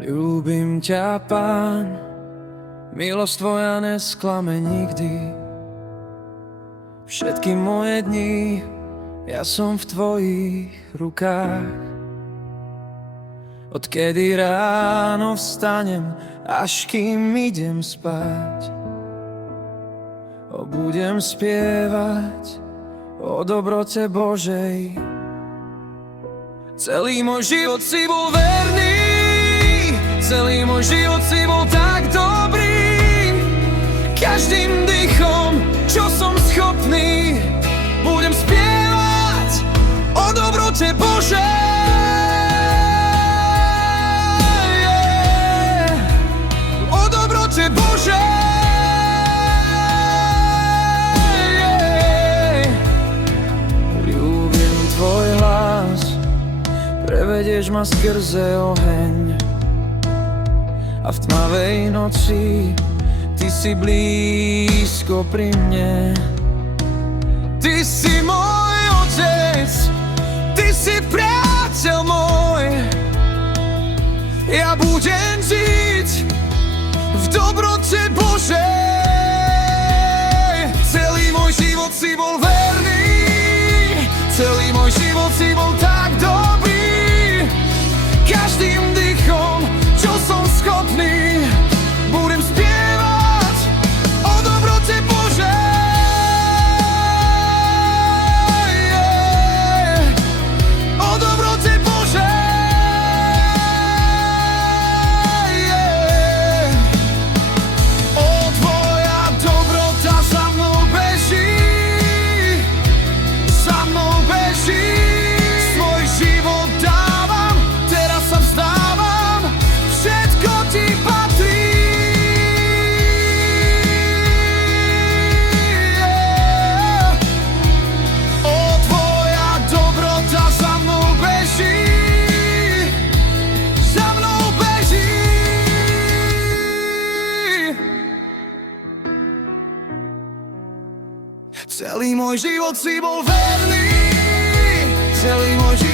Ľúbim ťa, Pán, milosť tvoja nesklame nikdy. Všetky moje dni, ja som v tvojich rukách. Odkedy ráno vstanem, až kým idem spať, budem spievať o dobrote Božej. Celý môj život si bol verný, celý môj život si bol tak dobrý. Každým dýchom, čo som schopný, budem spievať o dobrote Božej. O dobrote Božej. Ľúbim tvoj hlas, prevedieš ma skrze oheň. A v tmavej noci ty si blízko pri mne. Ty si môj otec, ty si priateľ môj. Ja budem žiť v dobrote Božej. Celý môj život si bol verný, celý môj život si bol tak dobrý. Každým dýchom, čo som schopný, budem spievať o dobrote Božej. O dobrote Božej. O tvoja dobrota za mnou beží, za mnou beží. Svoj život dávam, teraz sa vzdávam, všetko ti patrí. O tvoja dobrota za mnou beží, za mnou beží. Celý môj život si bol verný, celý môj život